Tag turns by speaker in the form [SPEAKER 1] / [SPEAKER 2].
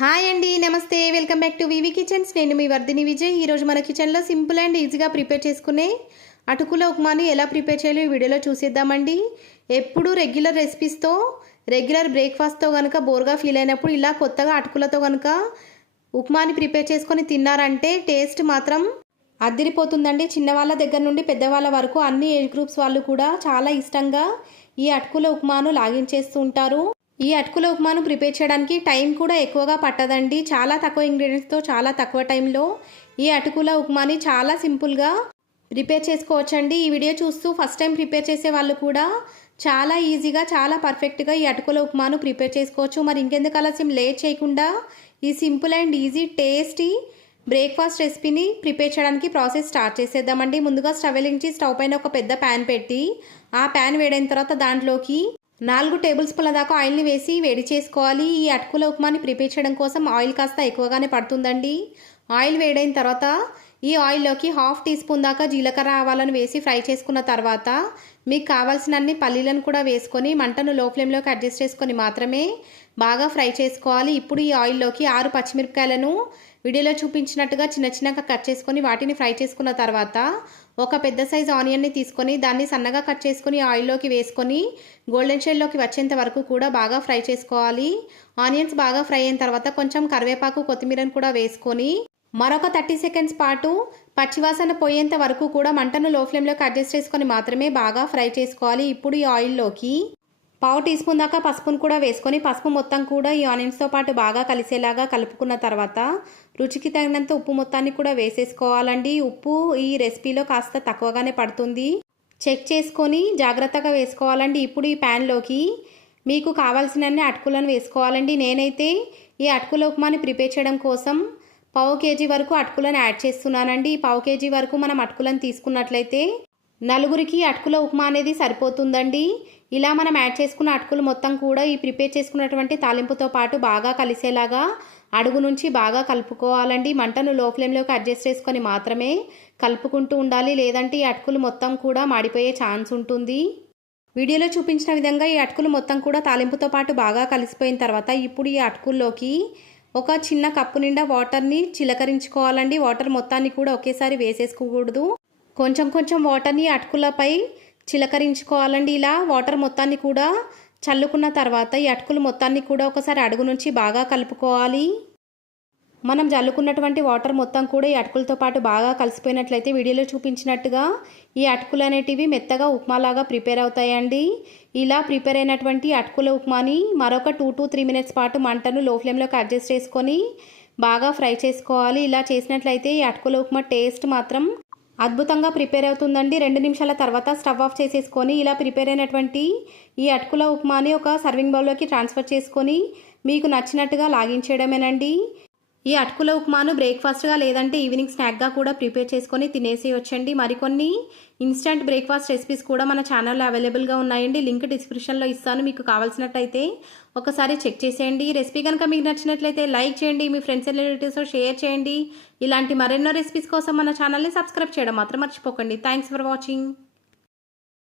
[SPEAKER 1] Hi అండి నమస్తే. Welcome back to VV kitchens. నేను మీ వర్ధిని విజయ్. ఈరోజు మన కిచెన్లో సింపుల్ అండ్ ఈజీగా ప్రిపేర్ చేసుకునే అటుకుల ఉప్మాని ఎలా ప్రిపేర్ చేయాలో ఈ వీడియోలో చూసేద్దామండి. ఎప్పుడు రెగ్యులర్ రెసిపీస్తో రెగ్యులర్ బ్రేక్ఫాస్ట్తో కనుక బోర్గా ఫీల్ అయినప్పుడు ఇలా కొత్తగా అటుకులతో కనుక ఉప్మాని ప్రిపేర్ చేసుకొని తిన్నారంటే టేస్ట్ మాత్రం అద్దిరిపోతుందండి. చిన్నవాళ్ళ దగ్గర నుండి పెద్దవాళ్ళ వరకు అన్ని ఏజ్ గ్రూప్స్ వాళ్ళు కూడా చాలా ఇష్టంగా ఈ అటుకుల ఉప్మాను లాగించేస్తూ ఉంటారు. ఈ అటుకుల ఉప్మాను ప్రిపేర్ చేయడానికి టైం కూడా ఎక్కువగా పట్టదండి. చాలా తక్కువ ఇంగ్రీడియంట్స్తో చాలా తక్కువ టైంలో ఈ అటుకుల ఉప్మాని చాలా సింపుల్గా ప్రిపేర్ చేసుకోవచ్చండి. ఈ వీడియో చూస్తూ ఫస్ట్ టైం ప్రిపేర్ చేసే వాళ్ళు కూడా చాలా ఈజీగా చాలా పర్ఫెక్ట్గా ఈ అటుకుల ఉప్మాను ప్రిపేర్ చేసుకోవచ్చు. మరి ఇంకెందుకు ఆలస్యం? లేట్ చేయకుండా ఈ simple and easy tasty breakfast రెసిపీని ప్రిపేర్ చేయడానికి ప్రాసెస్ స్టార్ట్ చేసేద్దామండి. ముందుగా స్టవ్ వెలిగించి స్టవ్ పైన ఒక పెద్ద ప్యాన్ పెట్టి ఆ ప్యాన్ వేడైన తర్వాత దాంట్లోకి నాలుగు టేబుల్ స్పూన్ల దాకా ఆయిల్ని వేసి వేడి చేసుకోవాలి. ఈ అటుకుల ఉప్మాని ప్రిపేర్ చేయడం కోసం ఆయిల్ కాస్త ఎక్కువగానే పడుతుందండి. ఆయిల్ వేడైన తర్వాత ఈ ఆయిల్లోకి హాఫ్ టీ స్పూన్ దాకా జీలకర్ర ఆవాలను వేసి ఫ్రై చేసుకున్న తర్వాత మీకు కావాల్సినన్ని పల్లీలను కూడా వేసుకొని మంటను లో ఫ్లేమ్లోకి అడ్జస్ట్ చేసుకొని మాత్రమే బాగా ఫ్రై చేసుకోవాలి. ఇప్పుడు ఈ ఆయిల్లోకి ఆరు పచ్చిమిరపకాయలను వీడియోలో చూపించినట్టుగా చిన్న చిన్నగా కట్ చేసుకొని వాటిని ఫ్రై చేసుకున్న తర్వాత ఒక పెద్ద సైజు ఆనియన్ని తీసుకొని దాన్ని సన్నగా కట్ చేసుకొని ఆయిల్లోకి వేసుకొని గోల్డెన్ షేడ్లోకి వచ్చేంత వరకు కూడా బాగా ఫ్రై చేసుకోవాలి. ఆనియన్స్ బాగా ఫ్రై అయిన తర్వాత కొంచెం కరివేపాకు కొత్తిమీరను కూడా వేసుకొని మరొక థర్టీ సెకండ్స్ పాటు పచ్చివాసన పోయేంత వరకు కూడా మంటను లో ఫ్లేమ్లోకి అడ్జస్ట్ చేసుకొని మాత్రమే బాగా ఫ్రై చేసుకోవాలి. ఇప్పుడు ఈ ఆయిల్లోకి పావు టీ స్పూన్ దాకా పసుపును కూడా వేసుకొని పసుపు మొత్తం కూడా ఈ ఆనియన్స్తో పాటు బాగా కలిసేలాగా కలుపుకున్న తర్వాత రుచికి తగినంత ఉప్పు మొత్తాన్ని కూడా వేసేసుకోవాలండి. ఉప్పు ఈ రెసిపీలో కాస్త తక్కువగానే పడుతుంది. చెక్ చేసుకొని జాగ్రత్తగా వేసుకోవాలండి. ఇప్పుడు ఈ ప్యాన్లోకి మీకు కావాల్సినన్ని అటుకులను వేసుకోవాలండి. నేనైతే ఈ అటుకుల ఉప్మాని ప్రిపేర్ చేయడం కోసం పావు కేజీ వరకు అటుకులను యాడ్ చేస్తున్నానండి. పావు కేజీ వరకు మనం అటుకులను తీసుకున్నట్లయితే నలుగురికి అటుకుల ఉప్మా అనేది సరిపోతుందండి. ఇలా మనం యాడ్ చేసుకున్న అటుకులు మొత్తం కూడా ఈ ప్రిపేర్ చేసుకున్నటువంటి తాలింపుతో పాటు బాగా కలిసేలాగా అడుగు నుంచి బాగా కలుపుకోవాలండి. మంటను లో ఫ్లేమ్లోకి అడ్జస్ట్ చేసుకొని మాత్రమే కలుపుకుంటూ ఉండాలి. లేదంటే ఈ అటుకులు మొత్తం కూడా మాడిపోయే ఛాన్స్ ఉంటుంది. వీడియోలో చూపించిన విధంగా ఈ అటుకులు మొత్తం కూడా తాలింపుతో పాటు బాగా కలిసిపోయిన తర్వాత ఇప్పుడు ఈ అటుకుల్లోకి ఒక చిన్న కప్పు నిండా వాటర్ని చిలకరించుకోవాలండి. వాటర్ మొత్తాన్ని కూడా ఒకేసారి వేసేసుకోకూడదు. కొంచెం కొంచెం వాటర్ని అటుకులపై చిలకరించుకోవాలండి. ఇలా వాటర్ మొత్తాన్ని కూడా చల్లుకున్న తర్వాత ఈ అటుకులు మొత్తాన్ని కూడా ఒకసారి అడుగు నుంచి బాగా కలుపుకోవాలి. మనం జల్లుకున్నటువంటి వాటర్ మొత్తం కూడా ఈ అటుకులతో పాటు బాగా కలిసిపోయినట్లయితే వీడియోలో చూపించినట్టుగా ఈ అటుకులు అనేటివి మెత్తగా ఉప్మాలాగా ప్రిపేర్ అవుతాయండి. ఇలా ప్రిపేర్ అయినటువంటి అటుకుల ఉప్మాని మరొక టూ టు త్రీ మినిట్స్ పాటు మంటను లో ఫ్లేమ్లోకి అడ్జస్ట్ చేసుకొని బాగా ఫ్రై చేసుకోవాలి. ఇలా చేసినట్లయితే ఈ అటుకుల ఉప్మా టేస్ట్ మాత్రం అద్భుతంగా ప్రిపేర్ అవుతుందండి. రెండు నిమిషాల తర్వాత స్టవ్ ఆఫ్ చేసేసుకొని ఇలా ప్రిపేర్ అయినటువంటి ఈ అటుకుల ఉప్మాని ఒక సర్వింగ్ బౌల్లోకి ట్రాన్స్ఫర్ చేసుకొని మీకు నచ్చినట్టుగా లాగించేయడమేనండి. ఈ అటుకుల ఉప్మాను బ్రేక్ఫాస్ట్గా లేదంటే ఈవినింగ్ స్నాక్గా కూడా ప్రిపేర్ చేసుకొని తినేసి వచ్చండి. మరికొన్ని ఇన్స్టంట్ బ్రేక్ఫాస్ట్ రెసిపీస్ కూడా మన ఛానల్లో అవైలబుల్గా ఉన్నాయండి. లింక్ డిస్క్రిప్షన్లో ఇస్తాను. మీకు కావాల్సినట్టయితే ఒకసారి చెక్ చేసేయండి. ఈ రెసిపీ కనుక మీకు నచ్చినట్లయితే లైక్ చేయండి. మీ ఫ్రెండ్స్ అండ్ రిలేటివ్స్తో షేర్ చేయండి. ఇలాంటి మరెన్నో రెసిపీస్ కోసం మన ఛానల్ని సబ్స్క్రైబ్ చేయడం మాత్రం మర్చిపోకండి. Thanks for watching.